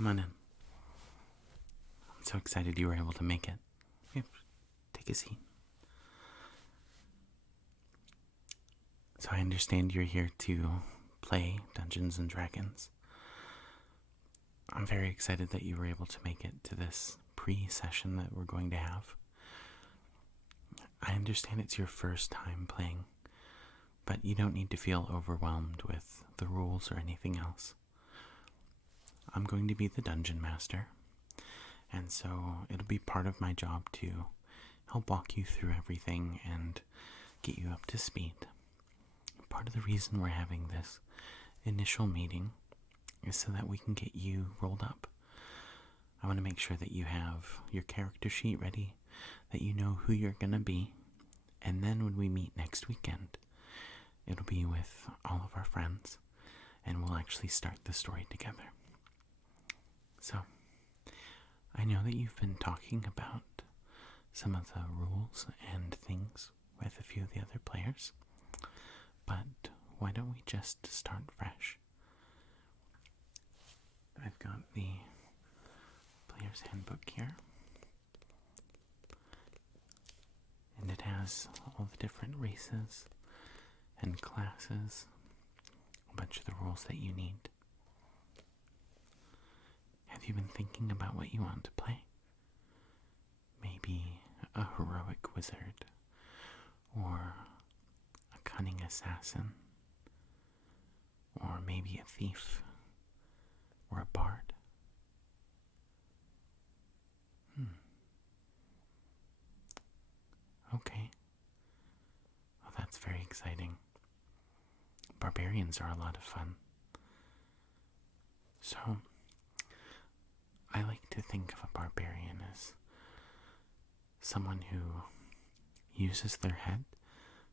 Come on in. I'm so excited you were able to make it. Yep. Take a seat. So I understand you're here to play Dungeons and Dragons. I'm very excited that you were able to make it to this pre-session that we're going to have. I understand it's your first time playing, but you don't need to feel overwhelmed with the rules or anything else. I'm going to be the dungeon master, and so it'll be part of my job to help walk you through everything and get you up to speed. Part of the reason we're having this initial meeting is so that we can get you rolled up. I want to make sure that you have your character sheet ready, that you know who you're going to be, and then when we meet next weekend, it'll be with all of our friends, and we'll actually start the story together. So, I know that you've been talking about some of the rules and things with a few of the other players, but why don't we just start fresh? I've got the player's handbook here, and it has all the different races and classes, a bunch of the rules that you need. Have you been thinking about what you want to play? Maybe a heroic wizard, or a cunning assassin, or maybe a thief, or a bard. Okay. Well, that's very exciting. Barbarians are a lot of fun. So, I like to think of a barbarian as someone who uses their head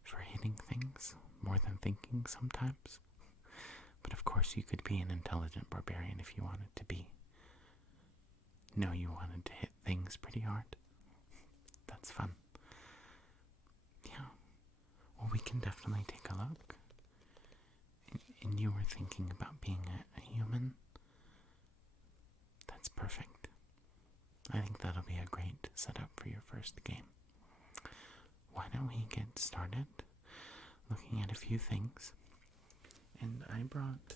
for hitting things more than thinking sometimes. But of course, you could be an intelligent barbarian if you wanted to be. No, you wanted to hit things pretty hard. That's fun. Yeah. Well, we can definitely take a look. And you were thinking about being a human? That's perfect. I think that'll be a great setup for your first game. Why don't we get started looking at a few things? And I brought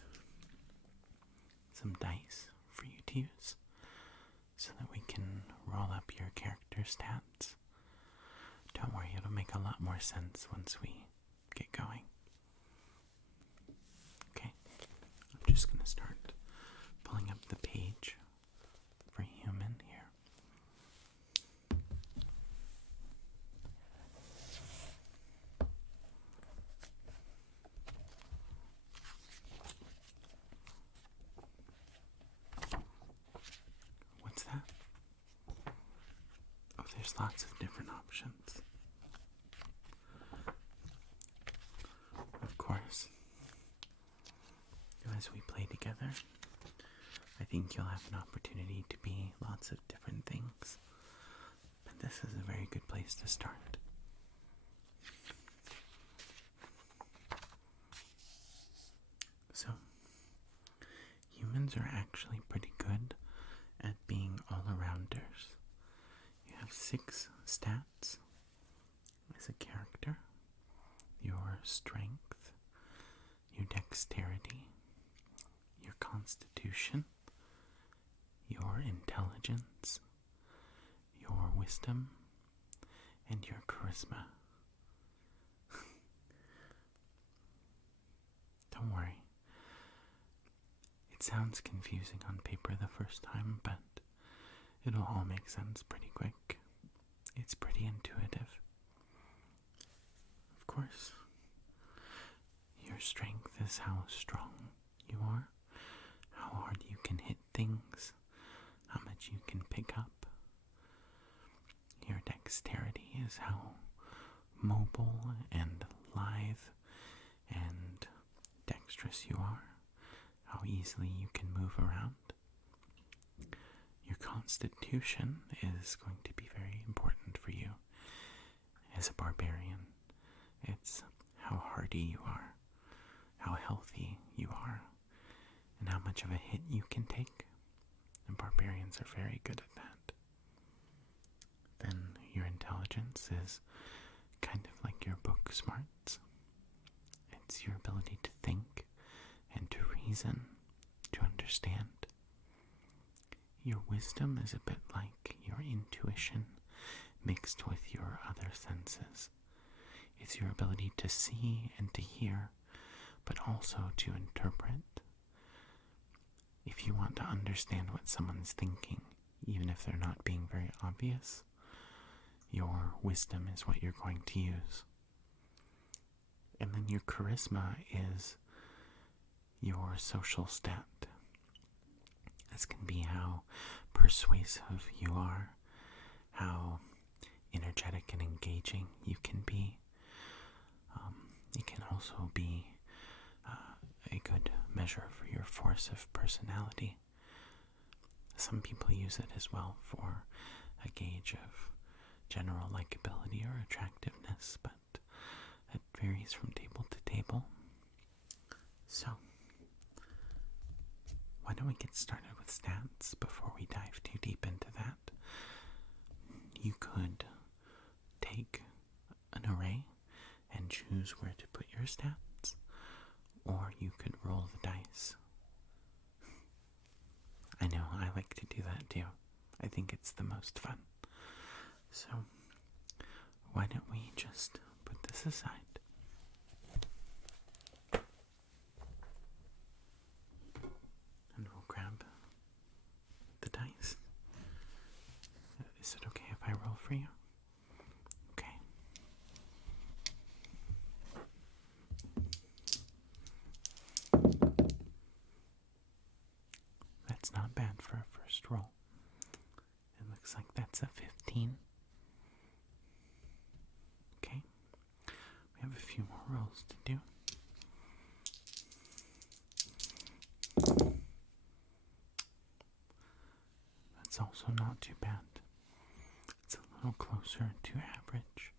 some dice for you to use so that we can roll up your character stats. Don't worry, it'll make a lot more sense once we get going. Okay, I'm just going to start pulling up the page for human here. What's that? Oh, there's lots of different options. Of course, as we play together, I think you'll have an opportunity to be lots of different things. But this is a very good place to start. So, humans are actually pretty good at being all-arounders. You have 6 stats as a character: your strength, your dexterity, your constitution, your intelligence, your wisdom, and your charisma. Don't worry. It sounds confusing on paper the first time, but it'll all make sense pretty quick. It's pretty intuitive. Of course, your strength is how strong you are, how hard you can hit things, how much you can pick up. Your dexterity is how mobile and lithe and dexterous you are, how easily you can move around. Your constitution is going to be very important for you as a barbarian. It's how hardy you are, how healthy you are, and how much of a hit you can take. barbarians are very good at that. Then your intelligence is kind of like your book smarts. It's your ability to think and to reason, to understand. Your wisdom is a bit like your intuition mixed with your other senses. It's your ability to see and to hear, but also to interpret. If you want to understand what someone's thinking, even if they're not being very obvious, your wisdom is what you're going to use. And then your charisma is your social stat. This can be how persuasive you are, how energetic and engaging you can be. It can also be a good measure for your force of personality. Some people use it as well for a gauge of general likability or attractiveness, but it varies from table to table. So, why don't we get started with stats before we dive too deep into that? You could take an array and choose where to put your stats, or you could roll the dice. I know, I like to do that too. I think it's the most fun. So, why don't we just put this aside? And we'll grab the dice. Is it okay if I roll for you? Okay. That's not bad for a first roll. It looks like that's a 15. Okay. We have a few more rolls to do. That's also not too bad. It's a little closer to average.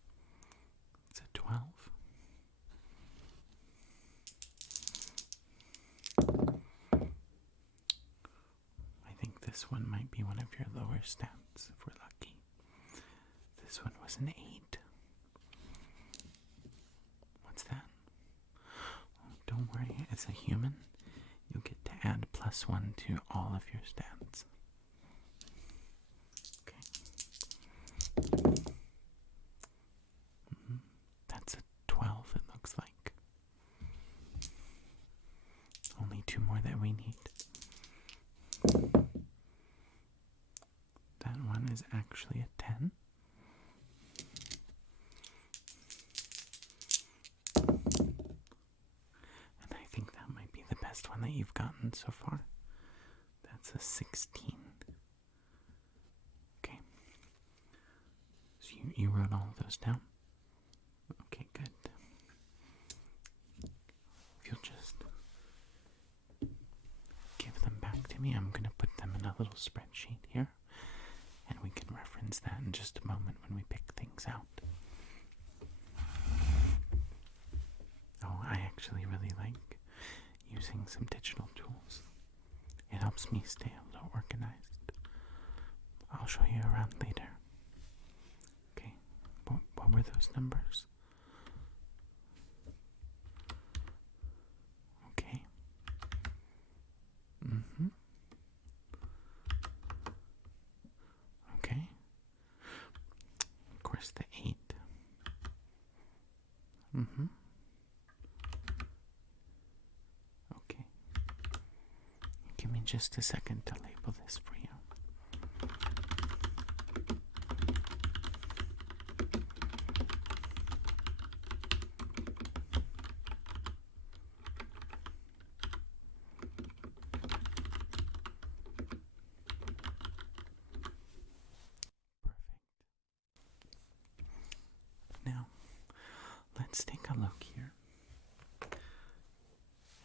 It's a 12. I think this one might be one of your lower stats if we're lucky. This one was an 8. What's that? Oh, don't worry, as a human, you'll get to add +1 to all of your stats. Okay. That's a 12, it looks like. Only 2 more that we need. That one is actually a 10. And I think that might be the best one that you've gotten so far. That's a 16. Okay. So you wrote all of those down? Okay, good. If you'll just give them back to me, I'm going to put them in a little spreadsheet here, and we can reference that in just a moment when we pick things out. Oh, I actually really like using some digital tools. It helps me stay a little organized. I'll show you around later. Okay, what were those numbers? Okay. Okay. Of course, the 8. Okay. Give me just a second to label this for you. Now, let's take a look here.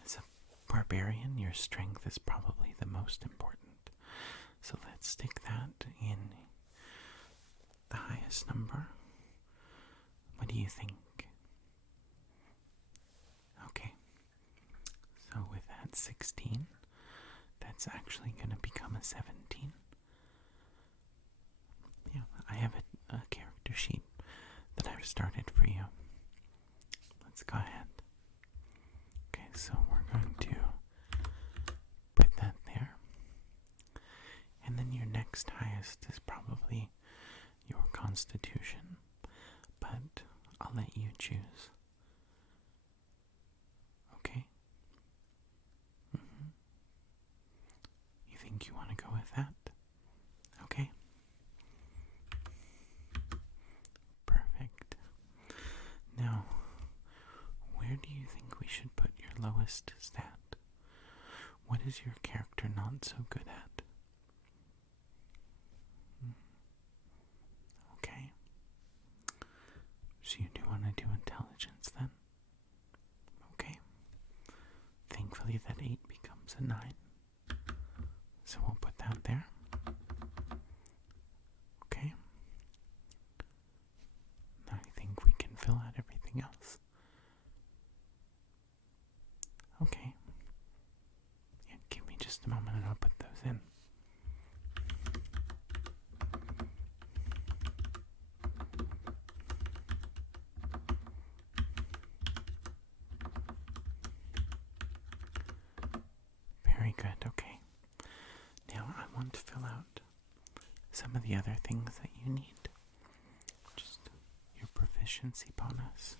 As a barbarian, your strength is probably the most important. So let's stick that in the highest number. What do you think? Okay. So with that 16, that it's actually going to become a 17. Yeah, I have a character sheet that I've started for you. Let's go ahead. Okay, so we're going to put that there. And then your next highest is probably your constitution, but I'll let you choose. Okay? You think you want to go with that? Okay. Perfect. Now, where do you think we should put your lowest stat? What is your character not so good at? Okay. So you do want to do intelligence then? Okay. Thankfully that 8 becomes a 9. So we'll put that there. Okay. Now I think we can fill out everything else. Okay. Yeah, give me just a moment and I'll put those in. Very good, okay. Now I want to fill out some of the other things that you need. Just your proficiency bonus.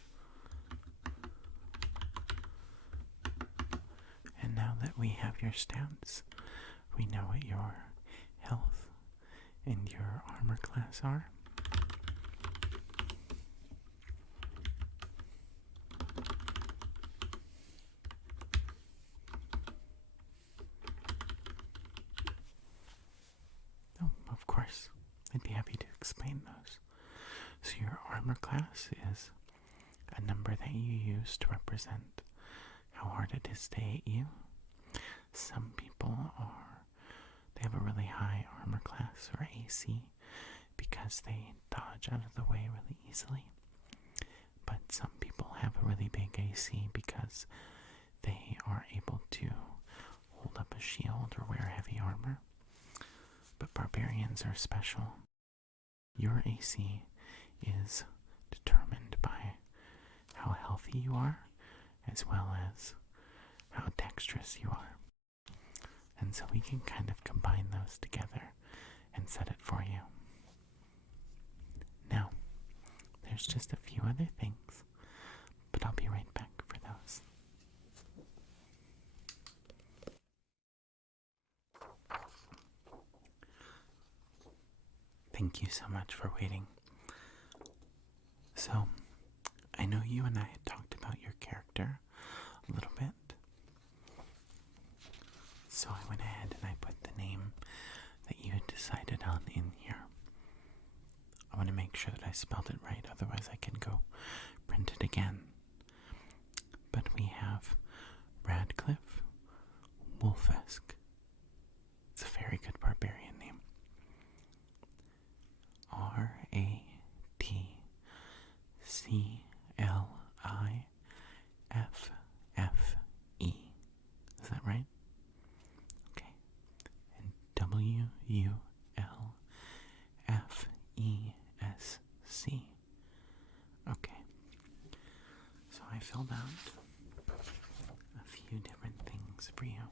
And now that we have your stats, we know what your health and your armor class are. Oh, of course. I'd be happy to explain those. So your armor class is a number that you use to represent how hard it is to hit you. Some people they have a really high armor class or AC because they dodge out of the way really easily. But some people have a really big AC because they are able to hold up a shield or wear heavy armor. But barbarians are special. Your AC is determined by how healthy you are, as well as how dexterous you are. And so we can kind of combine those together and set it for you. Now, there's just a few other things, but I'll be right back for those. Thank you so much for waiting. So, I know you and I had talked about your character a little bit. So I went ahead and I put the name that you had decided on in here. I want to make sure that I spelled it right, otherwise I can go print it again. But we have Radcliffe Wolfesk. It's a very good barbarian name. Radcliffe. Is that right? Okay. And Wulfesc. Okay. So I filled out a few different things for you.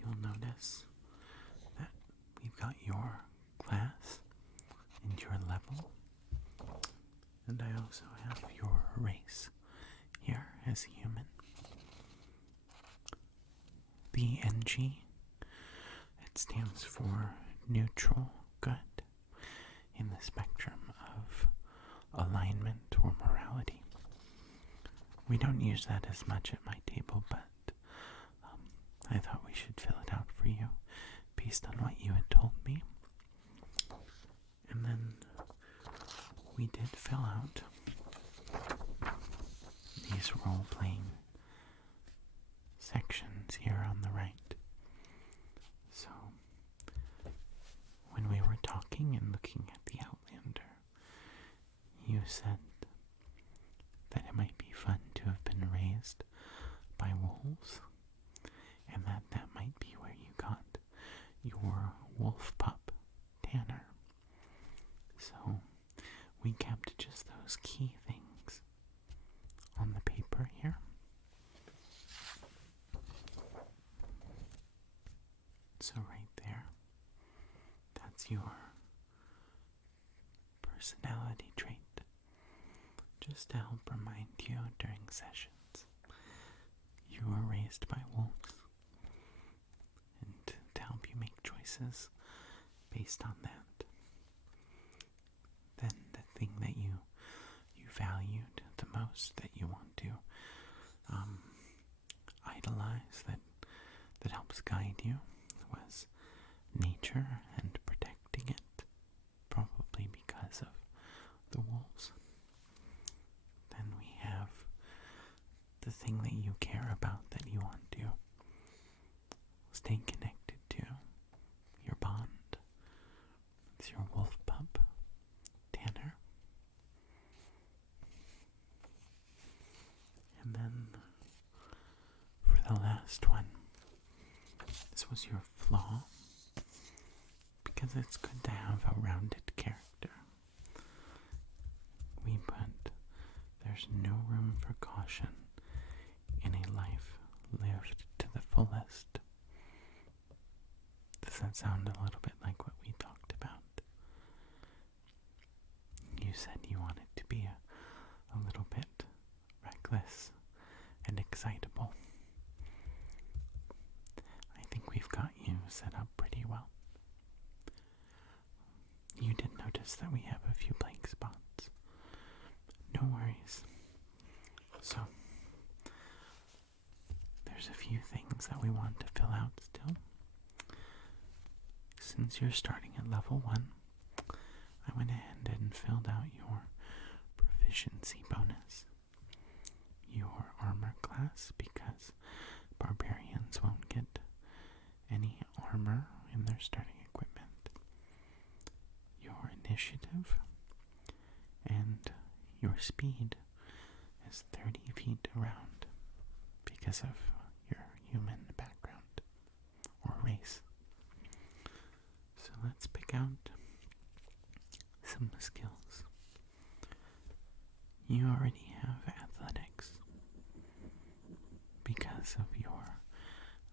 You'll notice that we've got your class and your level, and I also have your race here as human. The NG, it stands for neutral good in the spectrum of alignment or morality. We don't use that as much at my table, but I thought we should fill it out for you based on what you had told me. And then we did fill out these role-playing sections here on the right. So, when we were talking and looking at the Outlander, you said that it might be fun to have been raised by wolves, and that might be where you got your wolf pup, Tanner. So we kept just those key things on the paper here. So right there, that's your personality trait, just to help remind you during sessions. You were raised by wolves, and to help you make choices based on that. Then the thing that you valued the most, that you want to idolize, that helps guide you, was nature and protecting it, probably because of the wolves. Then we have the thing that you care about, that you want to stay connected to, your bond. It's your wolf pup, Tanner. And then for the last one, this was your flaw, because it's good to have a rounded character. We put, there's no room for caution in a life lived to the fullest. Does that sound a little bit like what we talked about? You said you wanted to be a little bit reckless and excitable. I think we've got you set up pretty well. You did notice that we have a few blank spots. No worries. So, there's a few things that we want to fill out still. Since you're starting at level 1, I went ahead and filled out your proficiency bonus. Your armor class, because barbarians won't get any armor in their starting equipment. Your initiative and your speed is 30 feet around because of your human background or race. So let's pick out some skills. You already have athletics because of your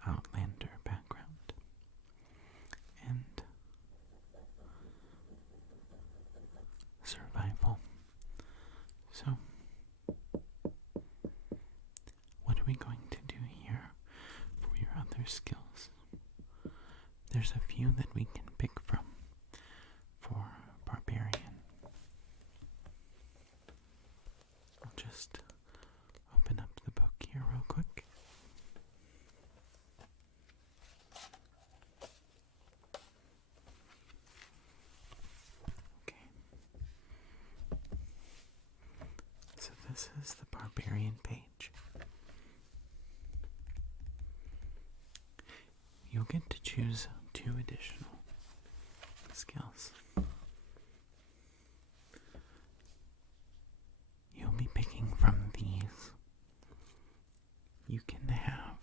Outlander background, and survival. So, what are we going to do here for your other skills? There's a few that we can pick from for barbarian. I'll just open up the book here real quick. Okay. So this is the barbarian page. You'll get to choose 2 additional skills. You'll be picking from these. You can have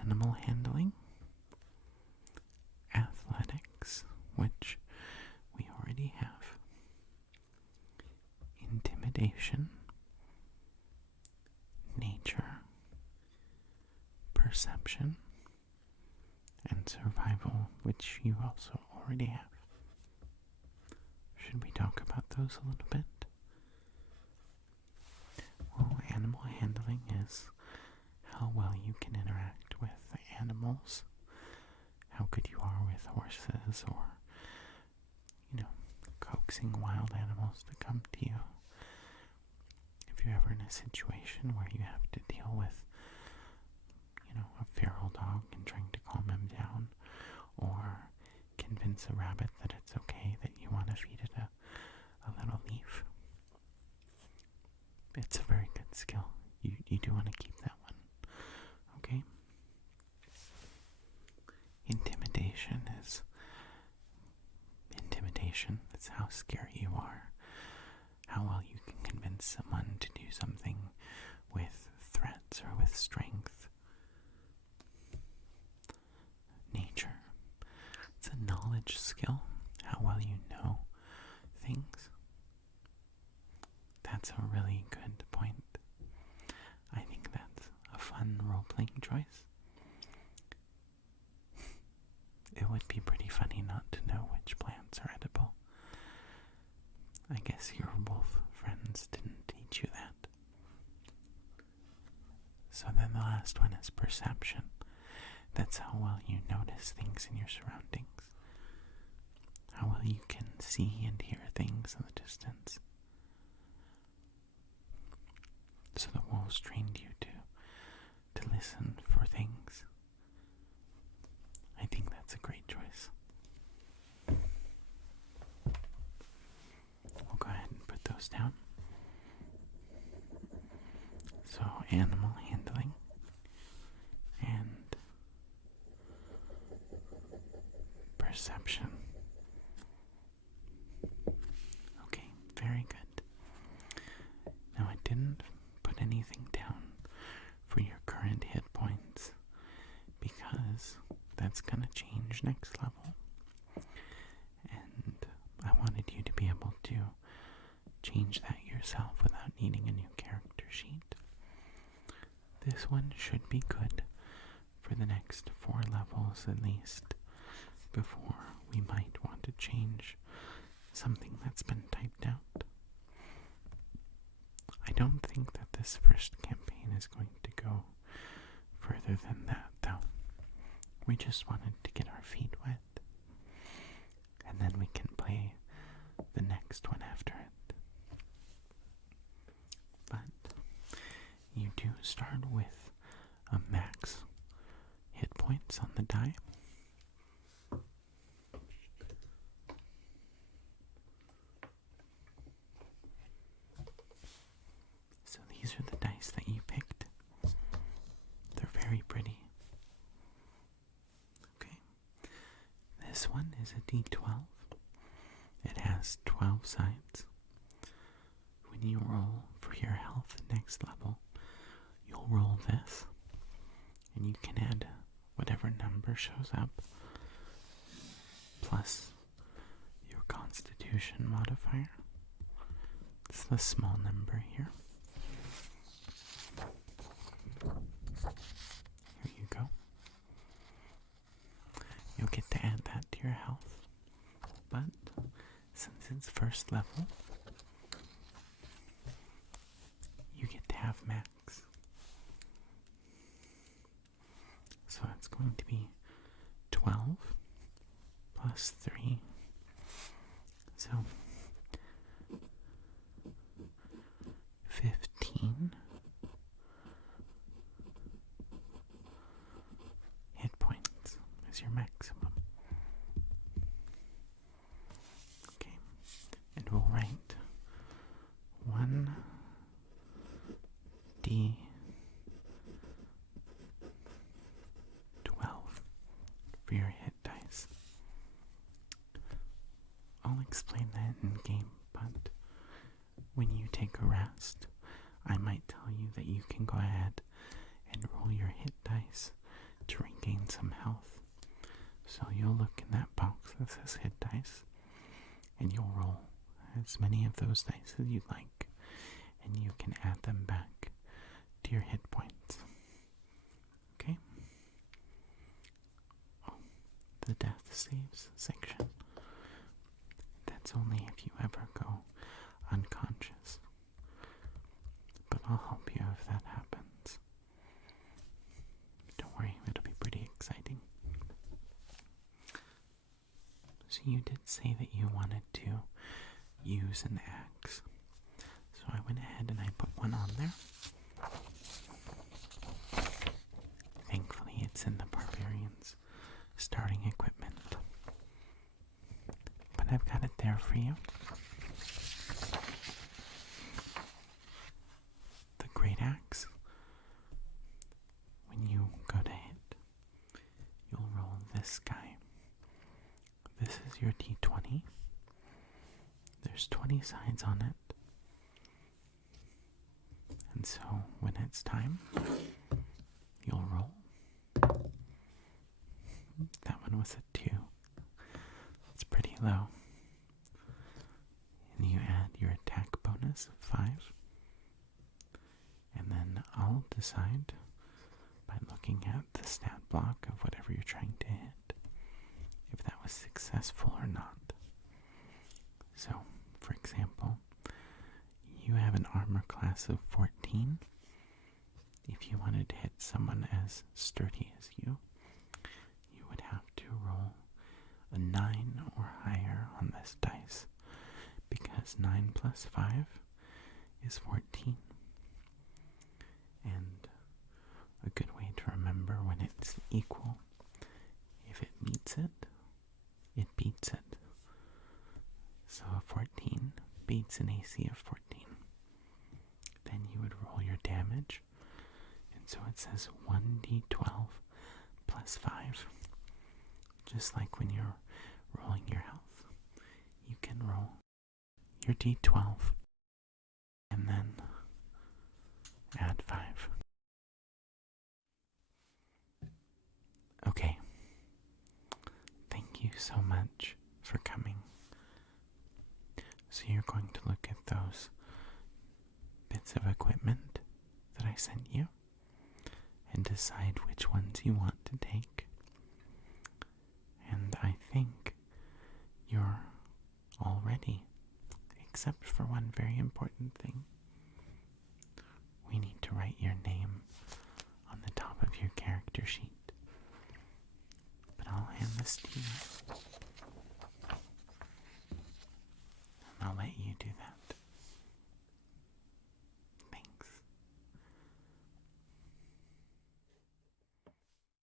animal handling, athletics, which we already have, intimidation, nature, perception, and survival, which you also already have. Should we talk about those a little bit? Well, animal handling is how well you can interact with animals, how good you are with horses, or, coaxing wild animals to come to you. If you're ever in a situation where you have to deal with, a feral dog and trying to calm him down, or convince a rabbit that it's okay that you want to feed it a little leaf. It's a very good skill. You do want to keep that one. Okay? Intimidation. It's how scary you are. How well you can convince someone to do something with threats or with strength. That's a really good point. I think that's a fun role-playing choice. It would be pretty funny not to know which plants are edible. I guess your wolf friends didn't teach you that. So then the last one is perception. That's how well you notice things in your surroundings. How well you can see and hear things in the distance. So the wolves trained you to listen for things. I think that's a great choice. We'll go ahead and put those down. So animal handling and perception. Okay, very good. Now I didn't put anything down for your current hit points because that's gonna change next level. And I wanted you to be able to change that yourself without needing a new character sheet. This one should be good for the next 4 levels at least, before we might want to change something that's been typed out. I don't think that this first campaign is going to go further than that, though. We just wanted to get our feet wet, and then we can play the next one after it. But you do start with a max hit points on the die. So these are the dice that you picked. They're very pretty. Okay. This one is a D12. It has 12 sides. When you roll for your health next level, you'll roll this, and you can add whatever number shows up, plus your constitution modifier. It's the small number here. Here you go. You'll get to add that to your health, but since it's first level, you get to have max. So it's going to be 12 plus 3. So 15 hit points is your maximum. Okay, and we'll write 1d12 for your hit dice. I'll explain that in game, but when you take a rest, I might tell you that you can go ahead and roll your hit dice to regain some health. So you'll look in that box that says hit dice, and you'll roll as many of those dice as you'd like, and you can add them back to your hit points. Okay? Oh, the death saves section. That's only if you ever go unconscious. But I'll help you if that happens. Don't worry, it'll be pretty exciting. So you did say that you wanted to use an axe. So I went ahead and I put one on there. Thankfully it's in the Barbarian's starting equipment. But I've got it there for you. The Great Axe. When you go to hit, you'll roll this guy. This is your D20. There's 20 sides on it. And so when it's time, you'll roll. That one was a 2. It's pretty low. And you add your attack bonus is 5. And then I'll decide by looking at the stat block of whatever you're trying to hit if that was successful or not. So, for example, you have an armor class of 14. If you wanted to hit someone as sturdy as you would have to roll a 9 or higher on this dice, because 9 plus 5 is 14. And a good way to remember when it's equal, if it meets it, it beats it. So a 14 beats an AC of 14. Then you would roll your damage, and so it says 1d12 plus 5. Just like when you're rolling your health, you can roll your d12 and then add 5. Okay. Thank you so much for coming. So you're going to look at those bits of equipment that I sent you and decide which ones you want to take. And I think you're all ready, except for one very important thing. We need to write your name on the top of your character sheet. But I'll hand this to you, and I'll let you do that.